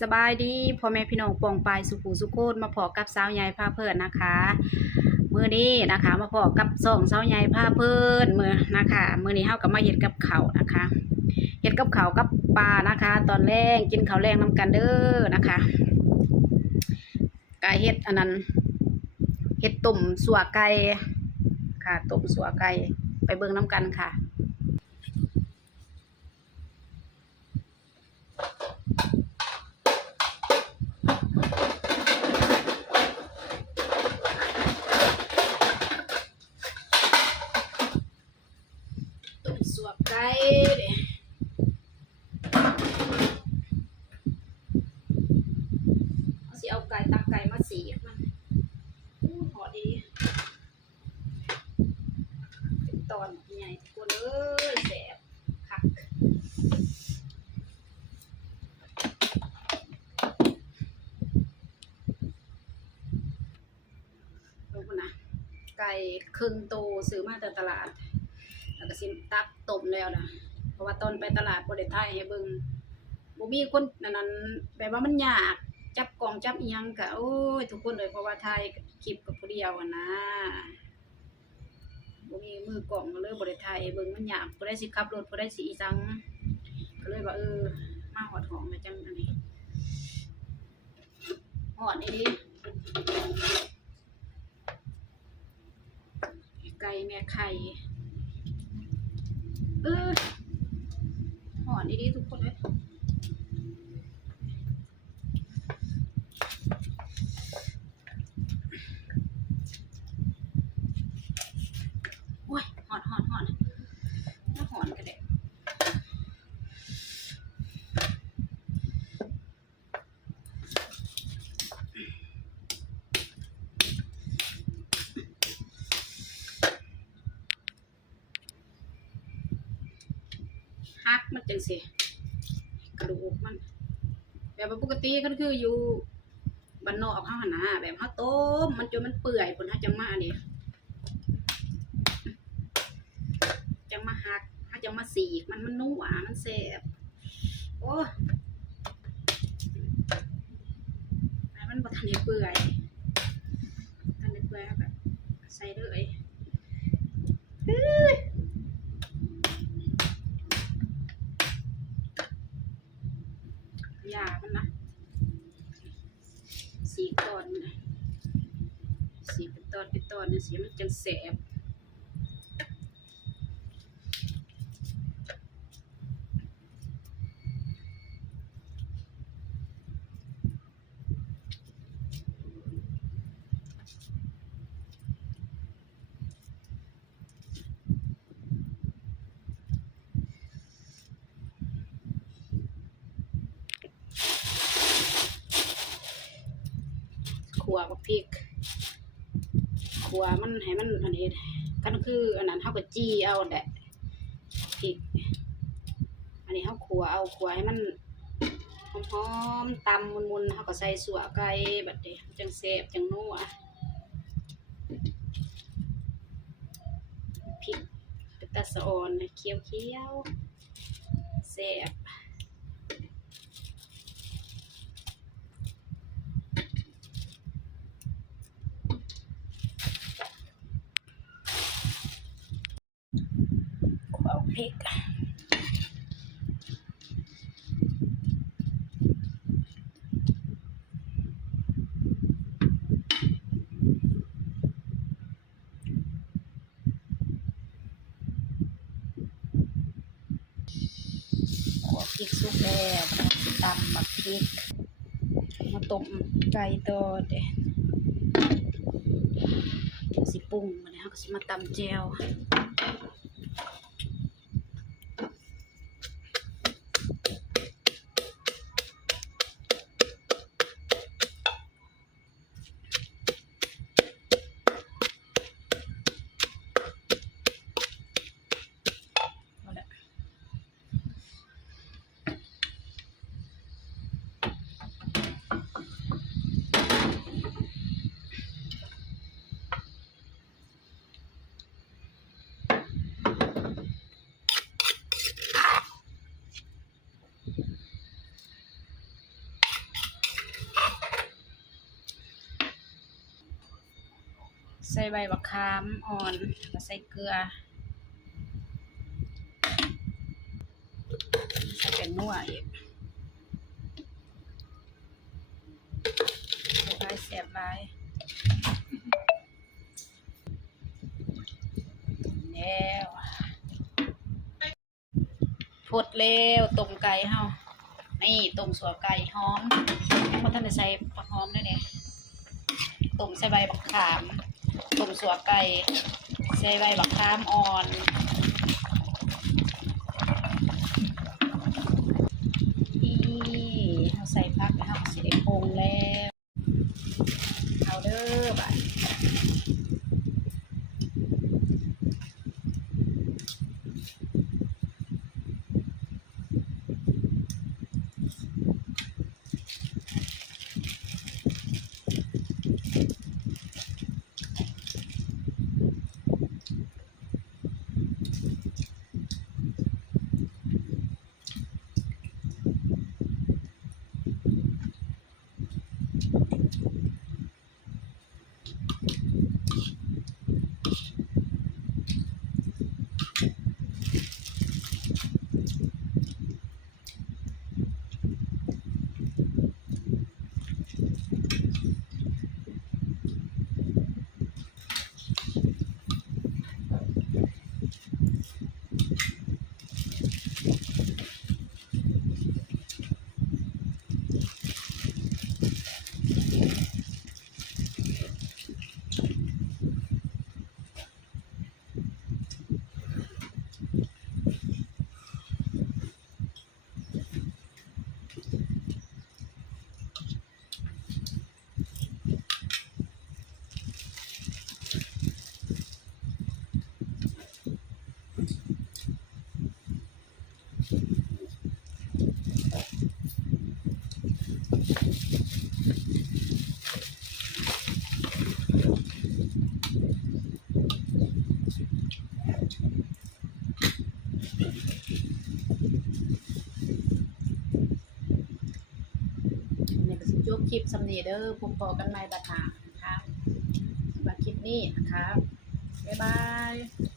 สบายดีพ่อแม่พี่น้องปองปายสุขุสุโคตมาพอกับสาวใหญ่พาเพิ่นนะคะมื้อนี้นะคะมาพอกับสองสาวใหญ่พาเพิ่นมื้อนะคะมื้อนี้เฮาก็มาเฮ็ดกับข้าวนะคะเฮ็ดกับข้าวกับปลานะคะ ตอนแรกกินข้าวแรงนำกันเด้อนะคะก็เฮ็ดอันนั้นเฮ็ดต้มสัวไก่ค่ะต้มสัวไก่ไปเบิ่งนำกันค่ะสัวไก่เด้เอาสิเอาไก่ตักไก่มาสีมันหอดีเป็นตอนใหญ่ทุกคนเอ้ยแสบคักดูนะไก่ครึ่งโตซื้อมาจากตลาดแล้วก็สิตักต้มแล้วนะเพราะว่าตอนไปตลาดบ่ได้ถ่ายให้เบิ่งบ่มีคนนั้นแบบว่ามันยากจับกล่องจับอีหยังก็โอ้ยทุกคนเลยเพราะว่าถ่ายคลิปกับผู้เดียวอะนะบ่มีมือกล่องก็เลยบ่ได้ถ่ายให้เบิ่งมันยากผู้ใดสิขับรถผู้ใดสิอีสังก็เลยว่ามาฮอดห้องแล้วจังอันนี้ฮอดอีหลีไก่แม่ไข่หอนดีๆทุกคนเลยโอ้ยหอนแล้วหอนกันเลยฮักมันจังสิกระดูกมันแบบปกติก็คืออยู่บ้านนอกเขาหนาแบบเขาต้มมันจนมันเปื่อยผลเขาจังมาเนี่ยจังมาหักเขาจังมาสีกมันนุ่มหวานมันแซ่บโอ้มันบ่ทันได้เปื่อยแบบใส่เลยยามันนะสีตอนสีเป็นตอนเนี่ยสีมันจังแสบขัวกับพริกขัวมันให้มันอันนี้ก็คืออันนั้นเขาก็จี้เอาแหละพริกอันนี้เขาขัวให้มันหอมๆตำมุนๆเขาก็ใส่สัวไก่แบบนี้จังแซ่บจังนัวพริกเป็นตาสะออนเคี้ยวแซ่บเอาพริกพริกสุกแล้วตำหมักพริกมาต้มไก่ต่อเด็ดสิปรุงมาเนี่ยเขาก็สิมาตำแจ่ว ใส่ใบบักขามอ่อนแล้วใส่เกลือใส่เป็นนัวอีกใส่แซ่บหลายแล้วพดแล้วต้มไก่เฮานี่ต้มสัวไก่หอมเพราะท่านได้ใส่ผักหอมด้วยเนี่ยต้มใส่ใบบักขามต้มสัวไก่ใส่ใบบักขามอ่อนนี่เราใส่ผักแล้วเราสิได้ปรุงแล้วเอาเด้อบัดนี่ก็สิจบคลิปสำนีเด้อพบกันใหม่บัดหน้านะคะสำหรับคลิปนี้นะคะบ๊ายบาย